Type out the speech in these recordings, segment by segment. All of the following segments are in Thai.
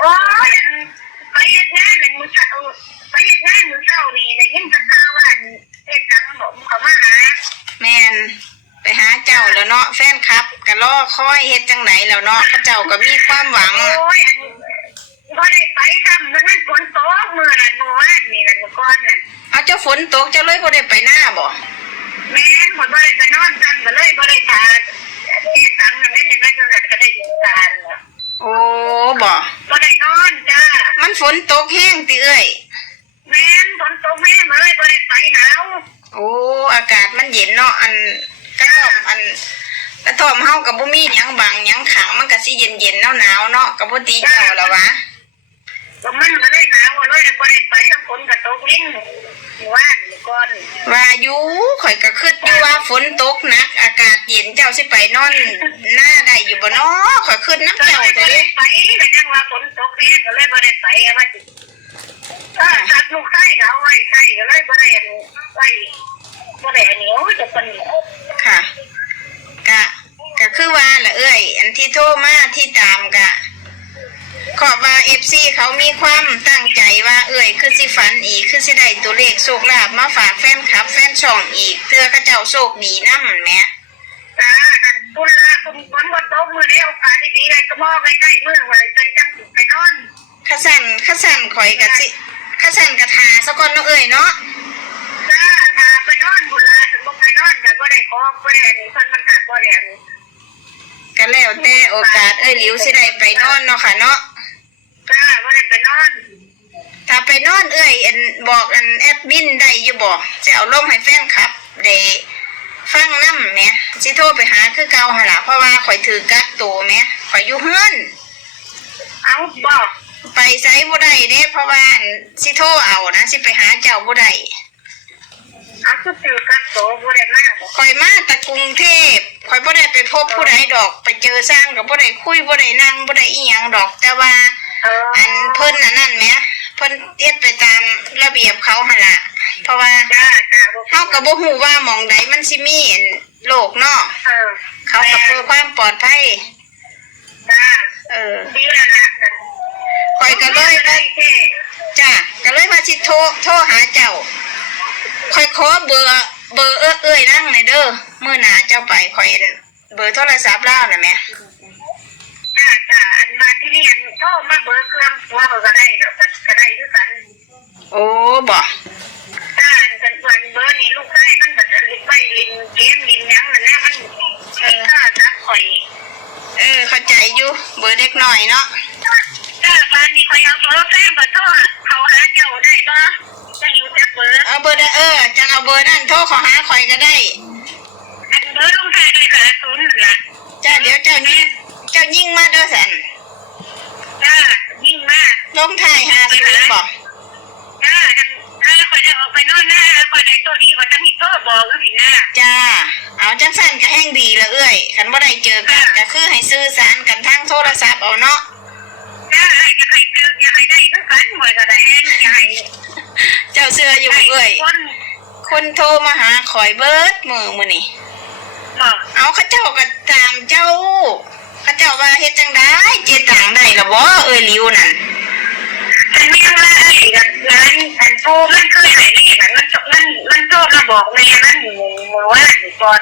โอ้ยอันไปเฮ็ดงานในมือเช้าไปเฮ็ดงานมือเช้านี่ได้ยินแต่ข่าวว่าอันเฮ็ดตังผมเขามาหาแม่นไปหาเจ้าแล้วเนาะแฟนคลับก็รอคอยเฮ็ดจังไหนแล้วเนาะเขาเจ้าก็มีความหวัง โอ้ยอันบ่ได้ไปทำแล้วมันฝนตกมื้อนั้นเมื่อวานนี่นั่นเมื่อก่อนนั่นเอาเจ้าฝนตกเจ้าเลยบ่ได้ไปหน้าบ่แม่นบ่ได้ไปนอนกันก็เลยบ่ได้ทาเฮ็ดตังนั่นนี่นั่นนั่นก็ได้อยู่กันน่ะ โอ้บ่บ่ได้นอนจ้ามันฝนตกแห้งติเอ้ยแม่นฝนตกแม่มาเลยบ่ได้ไปหนาวโอ้อากาศมันเย็นเนาะอันกระท่อมอันกระท่อมเฮาก็บ่มีหยังบังหยังขังมันก็สิเย็นๆหนาวๆเนาะก็บ่ตีเจ้าแล้ววะ ก็มันก็เลยหนาวเลยบ่ได้ไปทั้งฝนก็ตกลิ้นเมื่อวานเมื่อก่อนว่าอยู่ข่อยก็คิดอยู่ว่าฝนตกหนัก อากาศเย็นเจ้าสิไปนอนหน้าได้อยู่บ่เนาะข่อยคิดน้ำก็เลเจ้ายบ่เด้ได้ไปก็ยังว่าฝนตกแม่ก็เลยบ่ได้ไปว่าสิถ้าตัดลูกไส้ก็เอาไว้ใส่ก็เลยบ่ได้อันไว้บ่ได้อันนี้โอ้ยจะเป็นค่ะกะก็คือว่าละเอ้ยอันที่โทรมาที่ตามกะ ขอบว่าเอฟซีเขามีความตั้งใจว่าเอ้ยคือสิฝันอีกคือสิได้ตัวเลขโชคลาภมาฝากแฟนคลับ แฟนช่องอีกเพื่อเขาเจ้าโชคดีนำแหมจ้ากันปุนละคุณฝนบ่ตกมื้อเดียวขาดีๆเลยก็มองใกล้ๆมื้อไว้จังจังสิไปนอนข้าสั่นข้าสั่นข่อยกะสิข้าสั่นกะทาสะก่อนเนาะเอ้ยเนาะจ้าถ้าไปนอนบุญละถึงบ่ไปนอนก็บ่ได้ขอบ่ได้อันนี้เพิ่นมันก็บ่ได้อันนี้ก็แล้วแต่โอกาสเอ้ยหลิวสิได้ไปนอนเนาะค่ะเนาะ จ้าบ่ได้ไปนอน ถ้า ไปนอนเอ้ยอันบอกอันแอดมินได้อยู่บ่จะเอาลงให้แฟนคลับได้ฟังนำแหมสิโทรไปหาคือเก่าหั่นล่ะเพราะว่าข่อยถือกักตัวแหมข่อยอยู่เฮือนเอาบ่ไปไสบ่ได้เด้เพราะว่าอันสิโทรเอานะสิไปหาเจ้าบ่ได้เอาคือสิกับโตบ่ได้มาบ่ข่อยมาแต่กรุงเทพข่อยบ่ได้ไปพบผู้ใดดอก ไปเจอสร้างก็บ่ได้คุยบ่ได้นั่งบ่ได้อีหยังดอก แต่ว่าเอออันเพิ่นอันนั้นแหม เพิ่นเฮ็ดไปตามระเบียบเขาหั่นล่ะ เพราะว่าจ้าจ้าบ่เฮาก็บ่ฮู้ว่าหม่องใดมันสิมีอันโรคเนาะเออเขาก็เพื่อความปลอดภัย จ้าเออดีแล้วล่ะนั่นข่อยก็เลยได้ว่าแค่จ้าก็เลยว่าสิโทรโทรหาเจ้าข่อยขอเบอร์เบอร์เอ้อเอ้ยนั่งหน่อยเด้อมื้อหน้าเจ้าไปข่อยเบอร์โทรศัพท์ลาวน่ะแหมจ้าจ้าอัน มาที่นี่อันโทรมาเบอร์เครื่องตัวก็ได้ดอกก็ได้คือกันโอ้บ่จ้าอันกันวันเบอร์นี่ลูกชายมันก็จะไปลินเกมลินหยังนั่นนะมันเออถ้าซักข่อยเออเข้าใจอยู่เบอร์เด็กน้อยเนาะจ้าบ้านนี้ข่อยเอาเบอร์แฟนก็โทรเขาหาเจ้าได้บ่จังอยู่จักเบอร์เอาเบอร์ได้เออจังเอาเบอร์นั่นโทรขอหาข่อยก็ได้ อันเบอร์ลงท้ายด้วยหาศูนย์นั่นล่ะจ้าเดี๋ยวเจ้ายิ่งเจ้ายิ่งมาเด้อสันจ้ายิ่งมาก ลงท้ายหาศูนย์บ่จ้าอันถ้าข่อยได้ออกไปนอนหน้าข่อยได้ตัวดีกว่าจังสิโทรบอกก็สิหน้าจ้า เอาจังสั่นก็แห้งดีละเอ้ยคันบ่ได้เจอกันก็คือให้สื่อสารกันทางโทรศัพท์เอาเนาะจ้าอย่าให้เจออย่าให้ได้คือกันหมดก็ได้อย่าให้เจ้าเสื้ออยู่เอ้ยคนโทรมาหาข่อยเบิร์ดมือมือนี่บอกเอาเขาเจ้าก็ตามเจ้าเขาเจ้าว่าเฮ็ดจังได๋เจตังได้ละบ่เอ้ยลิวนั่น อันนี้ว่าไอ้กันร้นอันโตมันเคยหายนี่มันมันมันมันโตมาบอกแม่มันหมูหมูว่าหมู่ก่อน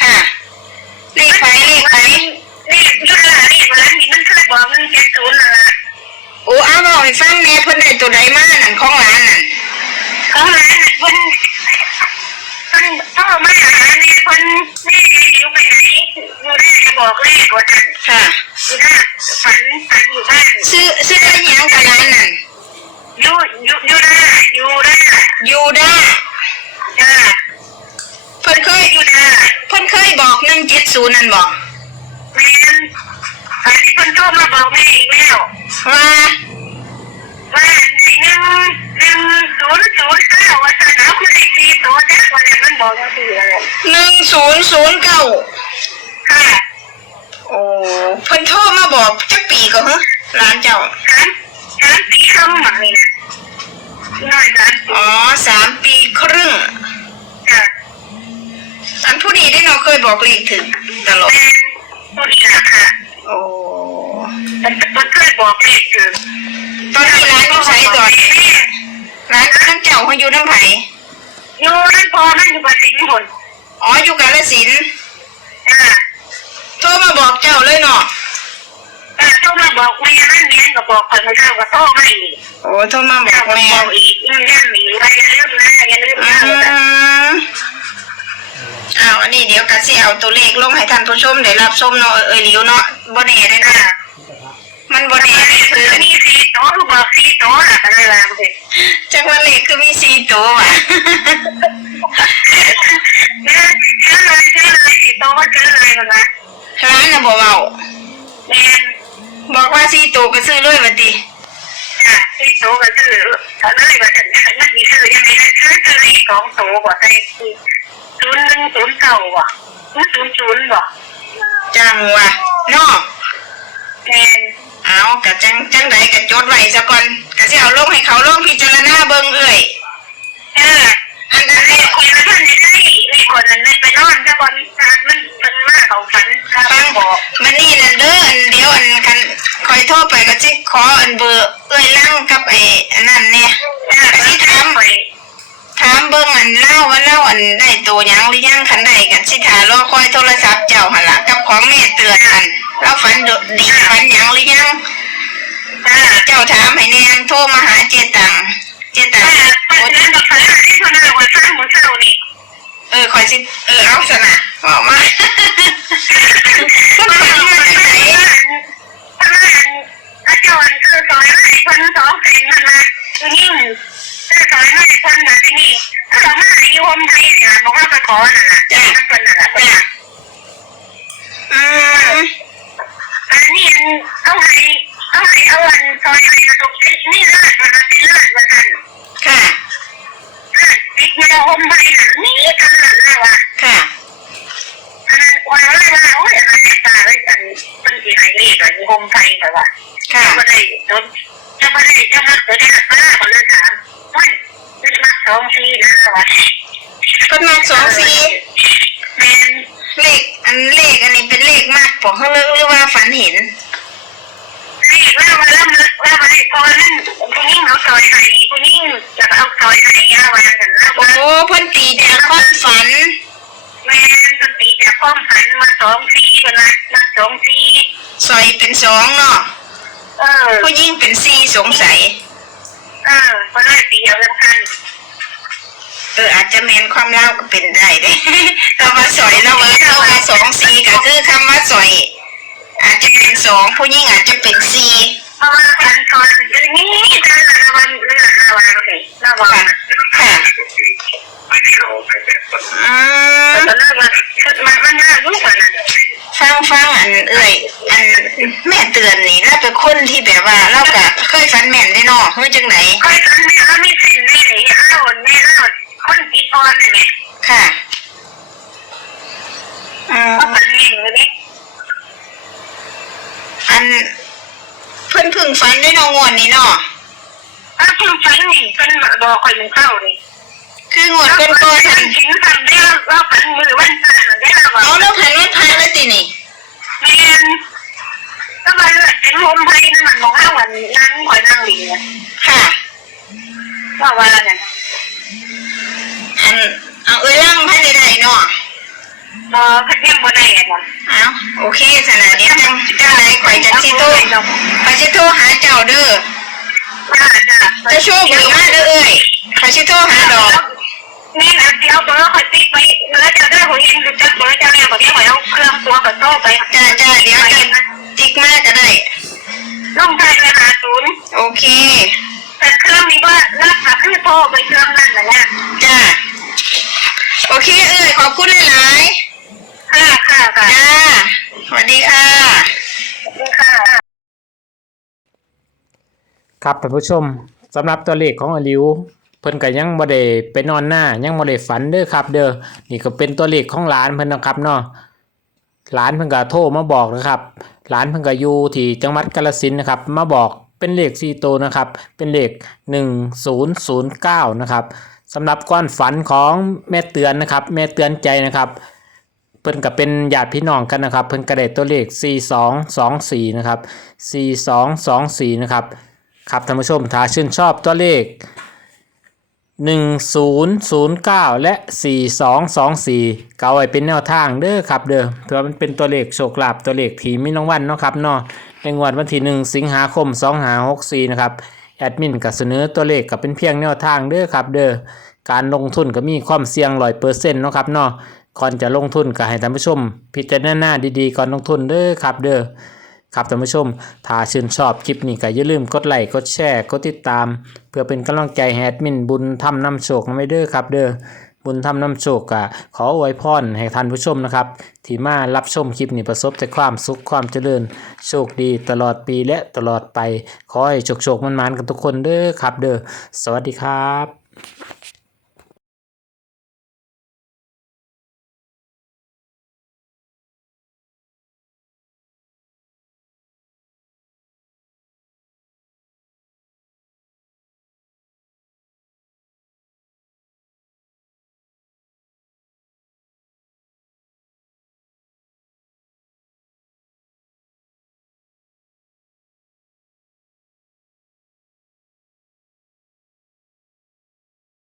ค่ะเลขไปเลขไปนี่ยุดละนี่ร้านนี้มันเคยบอกมันเจ็ดศูนย์ละโอ้เอาบอกให้ฟังแหน่เพิ่นได้ตัวใดมานั่นของร้านนั่นเขาร้านคนคนโตมาหาแม่เนี่ยคนแม่อยู่ไปไหนอยู่ได้จะบอกเลขว่าท่านค่ะอยู่ได้ฝันฝันอยู่บ้านซื้อซื้อได้หยังกับร้านนั่น ยู่อยู่อยู่ได้อยู่ได้ยูด้าจ้าเพิ่นเคยอยู่ได้เพิ่นเคยบอก170นั่นบ่แม่นอันนี้คนโทรมาบอกแม่อีกแล้วว่าว่าในหนึ่งหนึ่งศูนย์ศูนย์เก้าว่าสนามคุณไอซีตัวจ้าวันนั้นมันบอกว่าคืออะไร1009ค่ะโอ้เพิ่นโทรมาบอกจักปีก็ฮะร้านเจ้าสามสามปีครึ่งหมดเลยนะน้อยสามปีอ๋อสามปีครึ่งจ้ะอันผู้นี้ได้เนาะเคยบอกเลขถึงตลอดแม่ตัวนี้แหละค่ะโอ้มันมันเพื่อนบอกเลขคือตอนนี้ร้านอยู่ไสก่อนร้านน้ำเจ้าเขาอยู่น้ำไผ่อยู่นั่นพอนั่นอยู่กับสิงห์คนอ๋ออยู่กาฬสินธุ์อ่าโทรมาบอกเจ้าเลยเนาะอ่า โทรมาบอกแม่นั่นเนี้ยก็บอกคนไม่เท่ากับโทรมาอีกโอ้โทรมาบอเจ้ากก็แม่บอกอีกอืมย่านหนีว่าอย่าลืมนะอย่าลืมอืนะมอ้าวอันนี้เดี๋ยวกัสิเอาตัวเลขลงให้ท่านผู้ชมได้รับชมเนาะเอ้ยหลิวเนาะบ่แน่เลยนะอ่ามันบ่แน่เลยคือมีสี่โต๊ะคือบอกสี่โต๊ะอะอะไรล่ะคุณจังว่าเลขคือมีสี่ตัวว่ะ เชื่อเชื่อเลยเชื่อเลยสี่โต๊ะก็เชื่อเลยมันนะร้านน่ะบ่เว้าแม่น บอกว่าสี่ตัวก็ซื้อเลยบันดนี้อ่าสี่โตก็ชื่อฉันเลยว่าฉันฉันมันมีชื่อยังไงนะชื่อชื่อเลขสองโตกว่าใส่ศูนย์หนึ่งศูนย์เก้าว่ะศูนย์ศูนย์ศูนย์ว่ะจังว่ะเนาะแม่นเอากะจังจังใดกะจดไว้ซะก่อนกะสิเอาลงให้เขาลงพิจารณาเบิ่งเอ้ยเอออันนั้น เลขคนนั้นได้ไปนอนถ้าคนการมันเป็นมากของฝันถ้าฟังบอกมันนี่นั่นเด้ออันเดียวอันคันคอยโทรไปก็สิขออันเบอร์เอ้ยลั่งกับไอ้อันนั้นเนี่ยอ่าไปถามไปถามเบิ่งอันเล่าว่าเล่าอันได้ตัวยังหรือยังคันใดกันสิถารอคอยโทรศัพท์เจ้าหันล่ะกับของแม่เตือนอันเราฝันดีฝันยังหรือยังอ่าเจ้าถามให้แน่โทรมาหาเจตังเจตังอ่าเพราะฉะนั้นกับฝันที่คนนั้นวันสร้างมือเช้านี่ เออคอยสิเออเอาซะนะบอกมาคนฝันมาจากไหนพระานอาจารย์คือสอนให้คนสองแสงมันมายิ่งคือสอนให้คนมาที่นี่ถ้าสอนมาอยู่วมไทยเนี่ยบอกว่าไปขอน่ะนะจ้าคนนั่นแหละคนนั้นอืมอันนี้เอาให้เอาให้เอาวันซอยให้มาตกนี่เลือดมันเป็นเลือดมันกันค่ะเลือดติดมาอมไปหนัง นี่กันนะว่าค่ะอันนั้นว่าว่าโอ้ยมันตาเลยกันเป็นที่ให้เรียกว่าอมไปแต่ว่าค่ะ จะไม่ได้โดนจะไม่ได้จะมาเกิดได้ป้าคนเลยถามมันจะมาสองทีนะว่าเพิ่นมาสองสี่แมนเลขอันเลขอันนี้เป็นเลขมากปอกเขาเลิกหรือว่าฝันเห็น นี่ว่ามาแล้วว่ามาพอนั่นผู้หญิงเอาซอยให้ ผู้หญิงจะเอาซอยให้ยาวางกันนะโอ้ว่าเพิ่นตีจากความฝัน แม่ดนตรีจากป้อมหันมาสองซีกันนะมาสองซีซอยเป็นสองเนาะเออผู้ยิ่งเป็นสี่สงสัย เออก็ได้ตีเอาแล้วกันเอออาจจะแมนความเล่าก็เป็นได้เด้เรามาสอยเราเออเข้ามาสองสี่ก็คือคำว่าสอย อาจจะเป็นสองผู้ยิ่งอาจจะเป็นสี่ เพราะว่าอันตอนนี้ด้านละวันเรื่องละวันเลยละวันค่ะอืมตอนนั้นมันมันมันน่ารู้กว่านั้นฟังฟังอันเอ่ยอันแม่เตือนนี่เราเป็นคนที่แบบว่าเราก็เคยฝันแม่นได้นาะเฮ้ยจังไหนเค่อยตอนนี้เขามีเส้นไม่ไหนอ้าวแม่เล่าคนจีบอลเลยไหมค่ะอืมก็มันเองเลย อันเพิ่ นเพึ่งฝันได้เนาะงวดนี้เนาะถ้าคุณฝันนี่เป็นบอกคอยมันเข้าเลยคืองวดก่อนๆฝันั่นนถึงฝันได้เราฝันมือวันจันทร์ได้เราเอาแล้วพันวันพันแล้วตินี่แม่นก็มาเลือดเป็นลมไพ่นั่นมันมองว่าวันนั่งคอยนั่งลิงเนี่ยค่ะว่าว่าเนี่ยอันเอาเอ้ยล่างพันได้ได้เนาะ รอพัดยังบ่ได้อะเอาโอเคสนะเดี๋ยวจังจังไหนข่อยจะสิโทรข่อยสิโทรหาเจ้าเด้อจ้าจ้าจะโชคดีมากเด้อเอ้ยข่อยสิโทรหาดอกนี่นะเดี๋ยวเบอร์คอยติ๊กไปแล้วจะได้หัวเห็นจะเบอร์จะเรียกแบบนี้หอยเอาเครื่องตัวกับโซ่ไปจ้าจ้าเดี๋ยวจะติ๊กมาก็ได้ลงใจไปหาศูนย์โอเคแต่เครื่องนี้ว่ารักษาคือโทรไปเครื่องนั่นแหละจ้าโอเคเอ้ยขอบคุณหลายค่ะ ค่ะค่ะๆจ้าสวัสดีค่ะค่ะ ครับท่านผู้ชมสำหรับตัวเลขของอลิวเพิ่นก็ยังบ่ได้ไปนอนหน้ายังบ่ได้ฝันเด้อครับ เด้อนี่ก็เป็นตัวเลขของหลานเพิ่นนะครับเนาะหลานเพิ่นก็โทรมาบอกนะครับหลานเพิ่นก็อยู่ที่จังหวัดกาฬสินธุ์นะครับ มาบอกเป็นเลข4ตัวนะครับ เป็นเลข1009นะครับสำหรับก้อนฝันของแม่เตือนนะครับ แม่เตือนใจนะครับ เพิ่นก็เป็นญาติพี่น้องกันนะครับ เพิ่นก็ได้ตัวเลข 4224 นะครับ 4224 นะครับ ครับท่านผู้ชมถ้าชื่นชอบตัวเลข 1009 และ 4224 เกาไว้เป็นแนวทางเด้อครับเด้อเพื่อมันเป็นตัวเลขโชคลาภตัวเลขที่มีรางวัลเนาะครับเนาะในงวดวันที่ 1 สิงหาคม 2564 นะครับแอดมินก็เสนอตัวเลขก็เป็นเพียงแนวทางเด้อครับเด้อการลงทุนก็มีความเสี่ยง100%เนาะครับเนาะ ก่อนจะลงทุนก็ให้ท่านผู้ชม พิจารณาดีๆก่อนลงทุนเด้อครับเด้อครับท่านผู้ชม ถ้าชื่นชอบคลิปนี้ก็อย่าลืมกดไลค์กดแชร์กดติดตาม เพื่อเป็นกำลังใจแอดมินบุญทำนำโชคนำไว้เด้อครับเด้อบุญทำนำโชคก็ขออวยพรให้ท่านผู้ชมนะครับ ที่มารับชมคลิปนี้ประสบแต่ความสุขความเจริญ โชคดีตลอดปีและตลอดไป ขอให้โชคโชคมันๆกันทุกคนเด้อครับเด้อสวัสดีครับ